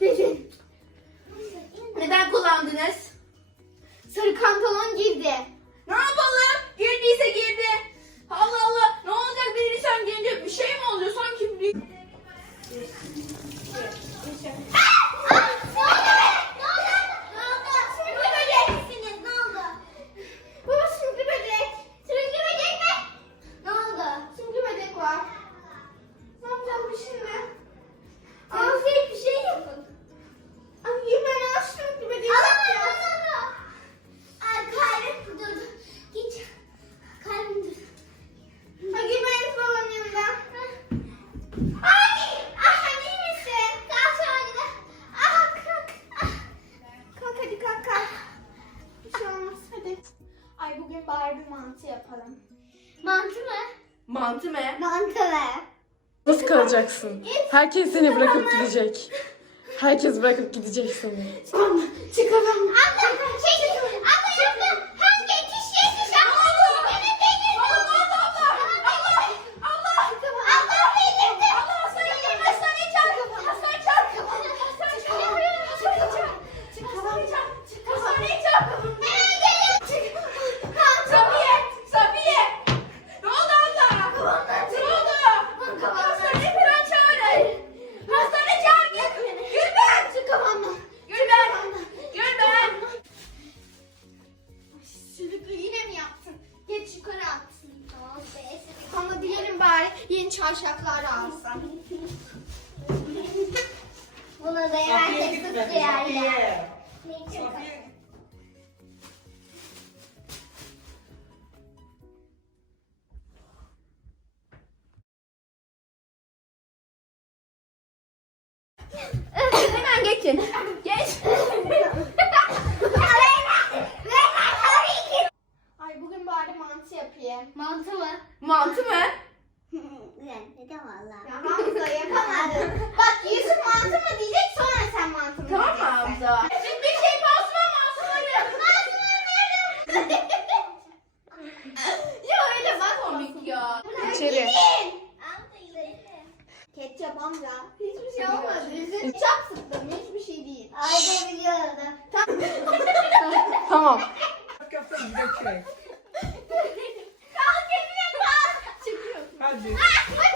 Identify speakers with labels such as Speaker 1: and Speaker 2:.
Speaker 1: Dedi. Neden kullandınız? Sarı pantolon girdi. Ne yapalım? Girdiyse girdi. Allah Allah ne olacak birini sen gelince bir şey mi oluyor? Sanki bir... bari mantı yapalım. Mantı mı?
Speaker 2: Mantı mı? Mantı mı? Nasıl kalacaksın? Herkes seni bırakıp gidecek. Herkes bırakıp gidecek seni.
Speaker 3: Çıkamam. Abla şey yeni çarşaflar alsam.
Speaker 1: Buna da herkes tuttu yerler.
Speaker 3: Hemen geçin. Geç. Ay bugün bari mantı yapayım.
Speaker 1: Mantı mı?
Speaker 2: Mantı mı?
Speaker 1: Valla?
Speaker 3: Ya Hamza yapamadın. Bak Yusuf mantı mı diyecek sonra sen mantı mı
Speaker 2: Tamam mı
Speaker 3: diyeceksin.
Speaker 2: Hamza?
Speaker 3: Bir şey basma masumları. ya öyle bak
Speaker 2: Komik ya.
Speaker 4: İçeri.
Speaker 3: Ketçap amca. Hiçbir şey olmadı. Ketçap sıktım. Hiçbir şey değil.
Speaker 1: Ayda biliyordu.
Speaker 4: Tamam.
Speaker 5: Yapalım bir de